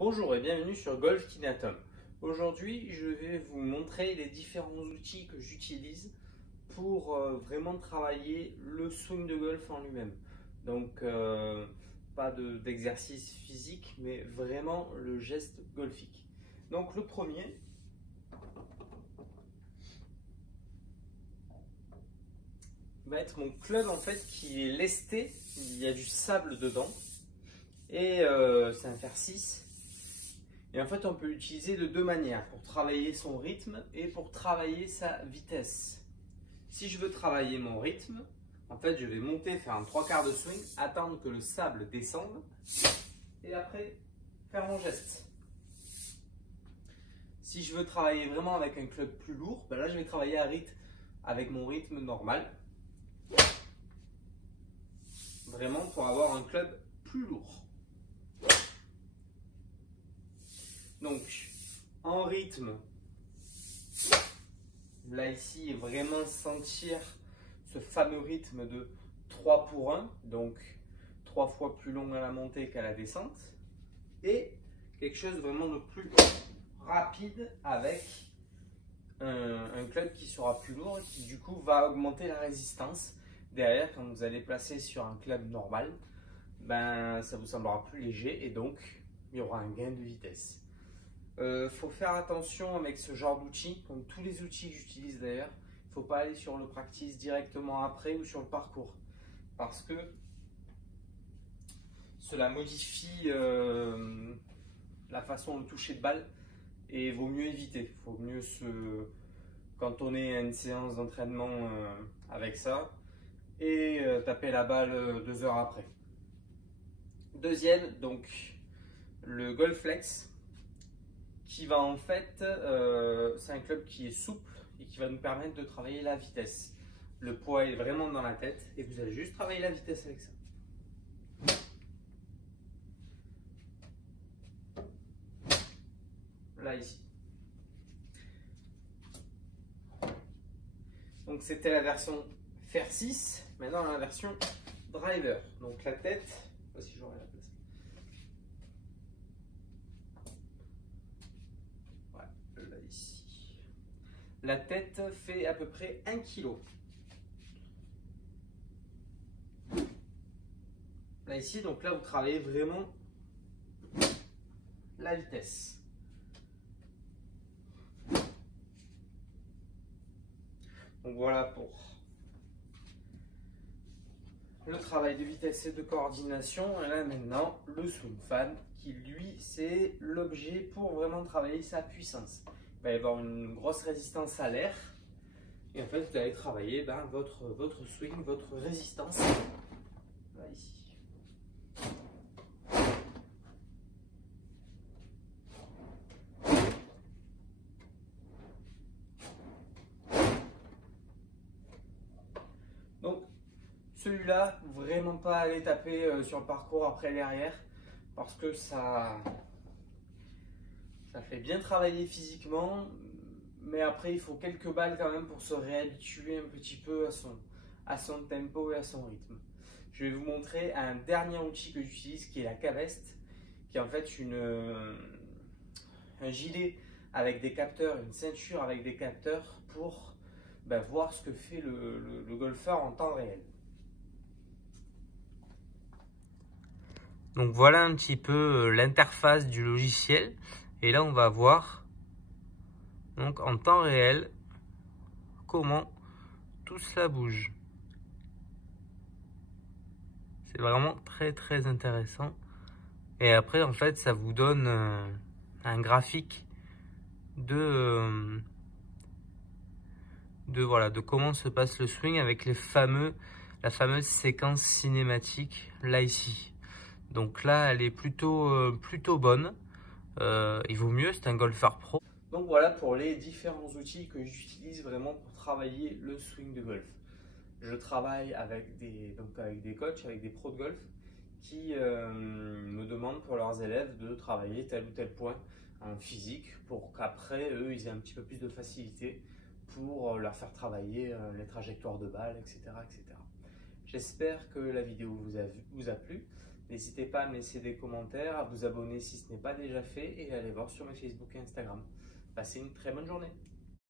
Bonjour et bienvenue sur Golf Kinatom. Aujourd'hui, je vais vous montrer les différents outils que j'utilise pour vraiment travailler le swing de golf en lui-même. Donc, pas d'exercice physique, mais vraiment le geste golfique. Donc, le premier, va être mon club en fait qui est lesté. Il y a du sable dedans et c'est un fer 6. Et en fait, on peut l'utiliser de deux manières, pour travailler son rythme et pour travailler sa vitesse. Si je veux travailler mon rythme, en fait, je vais monter, faire un 3/4 de swing, attendre que le sable descende et après faire mon geste. Si je veux travailler vraiment avec un club plus lourd, ben là, je vais travailler avec mon rythme normal. Vraiment pour avoir un club plus lourd. Donc, en rythme, là ici, vraiment sentir ce fameux rythme de 3 pour 1, donc 3 fois plus long à la montée qu'à la descente, et quelque chose vraiment de plus rapide avec un club qui sera plus lourd et qui du coup va augmenter la résistance. Derrière, quand vous allez placer sur un club normal, ben, ça vous semblera plus léger et donc il y aura un gain de vitesse. Faut faire attention avec ce genre d'outils, comme tous les outils que j'utilise d'ailleurs. Il ne faut pas aller sur le practice directement après ou sur le parcours, parce que cela modifie la façon de toucher de balle et il vaut mieux éviter. Il faut mieux cantonner à une séance d'entraînement avec ça et taper la balle 2 heures après. Deuxième, donc le Golflex, qui va en fait, c'est un club qui est souple et qui va nous permettre de travailler la vitesse. Le poids est vraiment dans la tête et vous allez juste travailler la vitesse avec ça. Là, ici. Donc c'était la version fer 6, maintenant la version driver. Donc la tête, je sais pas si j'aurai la place. Là ici. La tête fait à peu près 1 kg. Là ici, donc là vous travaillez vraiment la vitesse. Donc voilà pour le travail de vitesse et de coordination. Et là maintenant, le swing fan, qui lui, c'est l'objet pour vraiment travailler sa puissance. Il va y avoir une grosse résistance à l'air. Et en fait, vous allez travailler votre swing, votre résistance. Là, ici. Donc, celui-là, vraiment pas aller taper sur le parcours après derrière, parce que ça fait bien travailler physiquement, mais après il faut quelques balles quand même pour se réhabituer un petit peu à son tempo et à son rythme. Je vais vous montrer un dernier outil que j'utilise qui est la K-Vest, qui est en fait un gilet avec des capteurs, une ceinture avec des capteurs pour voir ce que fait le golfeur en temps réel. Donc voilà un petit peu l'interface du logiciel. Et là, on va voir donc en temps réel comment tout cela bouge. C'est vraiment très intéressant. Et après, en fait, ça vous donne un graphique de comment se passe le swing avec la fameuse séquence cinématique là ici. Donc là, elle est plutôt bonne. Il vaut mieux, c'est un golfeur pro. Donc voilà pour les différents outils que j'utilise vraiment pour travailler le swing de golf. Je travaille avec des coachs, avec des pros de golf qui me demandent pour leurs élèves de travailler tel ou tel point en physique pour qu'après eux ils aient un petit peu plus de facilité pour leur faire travailler les trajectoires de balles, etc. J'espère que la vidéo vous a plu. N'hésitez pas à me laisser des commentaires, à vous abonner si ce n'est pas déjà fait et à aller voir sur mes Facebook et Instagram. Passez une très bonne journée.